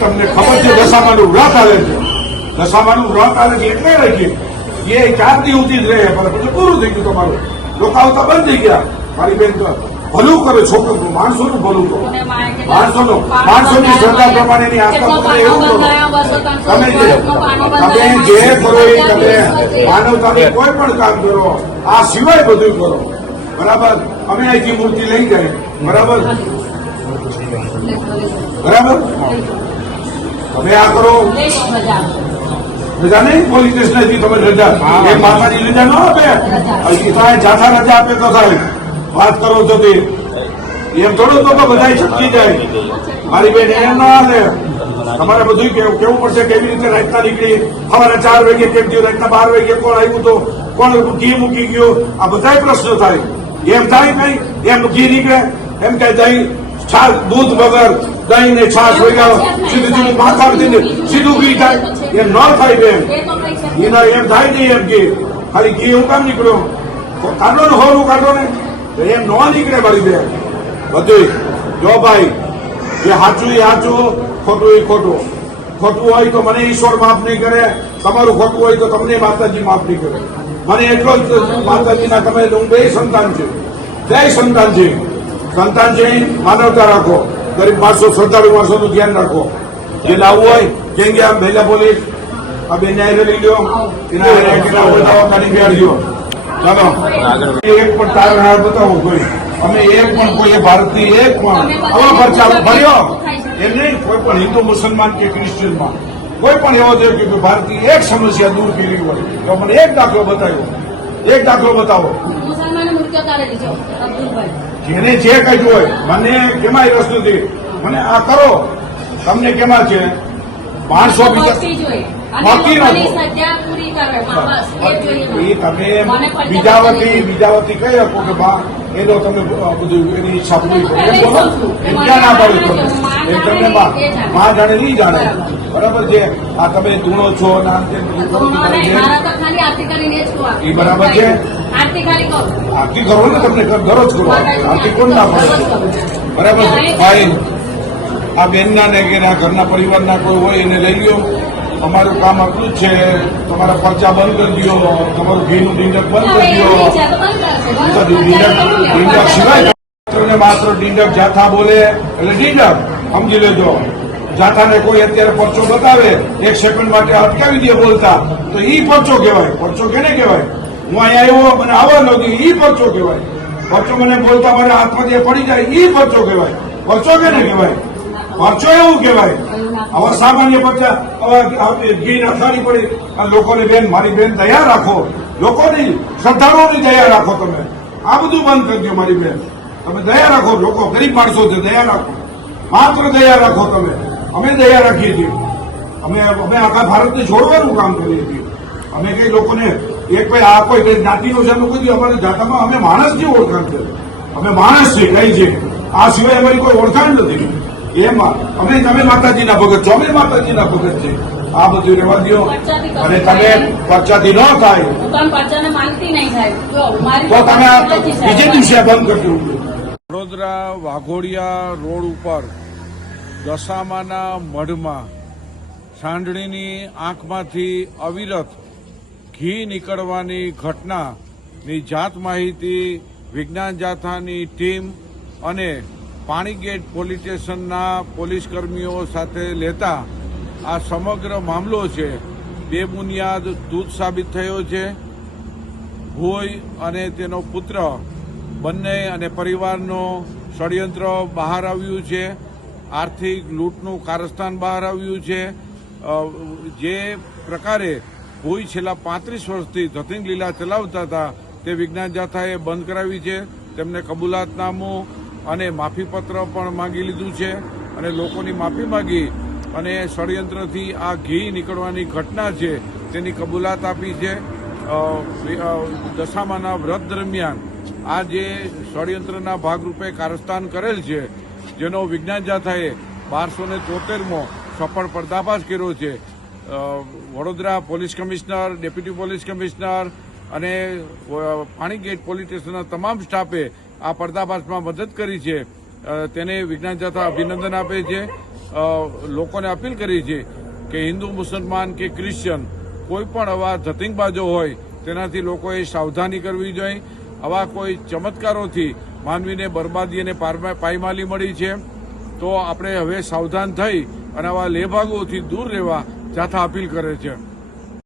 તમને ખબર છે દશામાનું વ્રત આવે છે. દશામાનું વ્રત આવે છે એટલે રાખીએ એ ચાર દી સુધી જ રહે પણ પૂરું થઈ ગયું તમારું. લોકો આવતા બંધ થઈ ગયા. મારી બેન તો ભલું કરે છોકરું માણસોનું ભલું કરો. માણસોનું માણસોની શ્રદ્ધા પ્રમાણેની આસ્થા પ્રમાણે એવું કરો. તમે જે તમે જે કરો એ તમે માનવતાનું કોઈ પણ કામ કરો આ સિવાય બધું કરો. બરાબર? અમે અહીંથી મૂર્તિ લઈ જાય. બરાબર. બરાબર? તમે આ કરો. રજા નહીં? પોલીસ સ્ટેશનથી તમે રજા. એ માતાજી રજા ન આપે? હજી જાતા જાથા રજા આપે તો થાય. વાત કરો છો તે. એમ થોડું તો તો બધા છટકી જાય. મારી બેન એમ ના હાલે. તમારે બધું કેવું કેવું પડશે કેવી રીતે રાતના નીકળી? સવારે ચાર વાગે કેમ થયું? રાતના બાર વાગે કોણ આવ્યું તો? કોણ ઘી મૂકી ગયો? આ બધા પ્રશ્નો થાય. એમ થાય કઈ એમ ઘી નીકળે. એમ કે દહીં છાશ દૂધ વગર દહીં ને છાશ વગર સીધું સીધું માથા સીધું ઘી થાય એમ ન થાય બેન એના એમ થાય નહીં એમ કે ખાલી ઘી હું કામ નીકળ્યો કાઢો ને હોરું કાઢો ને તો એમ ન નીકળે મારી બેન બધું જો ભાઈ જે સાચું એ સાચું ખોટું એ ખોટું ખોટું હોય તો મને ઈશ્વર માફ નહીં કરે તમારું ખોટું હોય તો તમને માતાજી માફ નહીં કરે મને એટલો જ માતાજીના તમે હું બે સંતાન છે જય સંતાન છે સંતાન છે માનવતા રાખો. ગરીબ માણસો, શ્રદ્ધાળુ માણસોનું ધ્યાન રાખો. જે લાવવું હોય કેમ કે આમ ભેલા પોલીસ આ બે ન્યાય લઈ કેટલા બધા કાઢી ચાલો. એક પણ તારણ હાર બતાવો કોઈ અમે એક પણ કોઈ ભારતની એક પણ. આવા ખર્ચા ભર્યો. એમ નહીં, કોઈ પણ હિન્દુ, મુસલમાન કે ક્રિશ્ચિયનમાં કોઈ પણ એવો છે કે ભારતની એક સમસ્યા દૂર કરી હોય, તો મને એક દાખલો બતાવ્યો. એક દાખલો બતાવો. મુસલમાને મૃત્યુ જેને જે કહ્યું હોય મને કેમાં રસ નથી. મને આ કરો. તમને કેમાં છે? પાંચસો એ એ તમે બીજાવતી બીજાવતી કહી શકો કે બા એનો તમે બધું એની ઈચ્છા પૂરી કરો. એમ બોલો એમ ક્યાં ના પાડું તમે એમ તમને મા જાણે નહીં જાણે. બરાબર. છે? આ તમે ધૂણો છો ને. એ બરાબર છે? આરતી કરો. ને તમને દરરોજ કરો આરતી કોણ ના પડે? બરાબર ફાઇન. આ બેનના ને કે ઘરના પરિવારના કોઈ હોય એને લઈ લ્યો. અમારું કામ આટલું જ છે. તમારા પરચા બંધ કરી દો તમારું ઘીનું ડીંડક બંધ કરી દો. ડીંડક ડીંડક સિવાય માત્ર માત્ર ડીંડક જાથા બોલે. એટલે ડીંડક સમજી લેજો. જાથાને કોઈ અત્યારે પરચો બતાવે એક સેકન્ડ માટે અટકાવી દે બોલતા. તો ઈ પરચો કહેવાય. પરચો કેને કહેવાય? હું અહીંયા આવ્યો મને આવવા નથી ઈ પરચો કહેવાય. પરચો મને બોલતા મારા હાથમાં જે પડી જાય, ઈ પરચો કહેવાય. પરચો કેને કહેવાય? પરચો એવું કહેવાય. આવા સામાન્ય પરચા ઘી નાખવાની પડી લોકોને બેન, મારી બેન દયા રાખો. લોકોની શ્રદ્ધાળુઓની દયા રાખો તમે. આ બધું બંધ કરજો મારી બેન. તમે દયા રાખો, લોકો ગરીબ માણસો છે, દયા રાખો. માત્ર દયા રાખો તમે. અમે દયા રાખીએ છીએ. અમે અમે આખા ભારતને જોડવાનું કામ કરીએ છીએ. અમે કઈ લોકોને એક ભાઈ આ કોઈ કઈ જ્ઞાતિનો છે કોઈ અમારે જાતામાં અમે માણસ જેવું ઓળખાણ છે. અમે માણસ છે કઈ છે? આ સિવાય અમારી કોઈ ઓળખાણ નથી. એમાં અમે તમે માતાજીના ભગત છો અમે માતાજીના ભગત છે. આ બધું રહેવા દો અને તમે પરચાથી ન થાય. તો તમે. બીજે દિવસે બંધ કરજો. વડોદરા વાઘોડિયા રોડ ઉપર દશામાના મઢમાં સાંડણીની આંખમાંથી અવિરત ઘી નીકળવાની ઘટનાની જાત માહિતી વિજ્ઞાન જાથાની ટીમ અને પાણીગેટ પોલીસ સ્ટેશનના પોલીસ કર્મીઓ સાથે લેતા આ સમગ્ર મામલો છે બેબુનિયાદ દૂધ સાબિત થયો છે. ભોય અને તેનો પુત્ર, બંને અને પરિવારનો ષડયંત્ર બહાર આવ્યું છે. આર્થિક લૂંટનું કારસ્તાન બહાર આવ્યું છે. જે પ્રકારે ભોઈ છેલ્લા પાંત્રીસ વર્ષથી જતીન લીલા ચલાવતા હતા. તે વિજ્ઞાન જાથાએ બંધ કરાવી છે. તેમને કબૂલાતનામું અને માફીપત્ર પણ માંગી લીધું છે અને લોકોની માફી માંગી અને ષડયંત્રથી આ ઘી નીકળવાની ઘટના છે તેની કબૂલાત આપી છે. દશામાના વ્રત દરમિયાન આ જે ષડયંત્રના ભાગરૂપે કારસ્તાન કરેલ છે, જેનો વિજ્ઞાન જાથાએ બારસો ને તોતેરમો સફળ પર્દાફાશ કર્યો છે. Vadodara police commissioner, deputy police commissioner અને પાણીગેટ પોલીસ સ્ટેશનના તમામ સ્ટાફે આ પડદાભાસમાં મદદ કરી છે. તેને વિજ્ઞાન જાથા અભિનંદન આપે છે. લોકોને અપીલ કરી છે કે હિન્દુ, મુસલમાન કે ક્રિશ્ચન કોઈ પણ આવા ધતિંગબાજો હોય તેનાથી લોકોએ સાવધાની કરવી જોઈએ. આવા કોઈ ચમત્કારોથી માનવીને બરબાદી અને પાયમાલી મળી છે. તો આપણે હવે સાવધાન થઈ અને આવા લેભાગોથી દૂર રહેવા જાથા અપીલ કરે છે.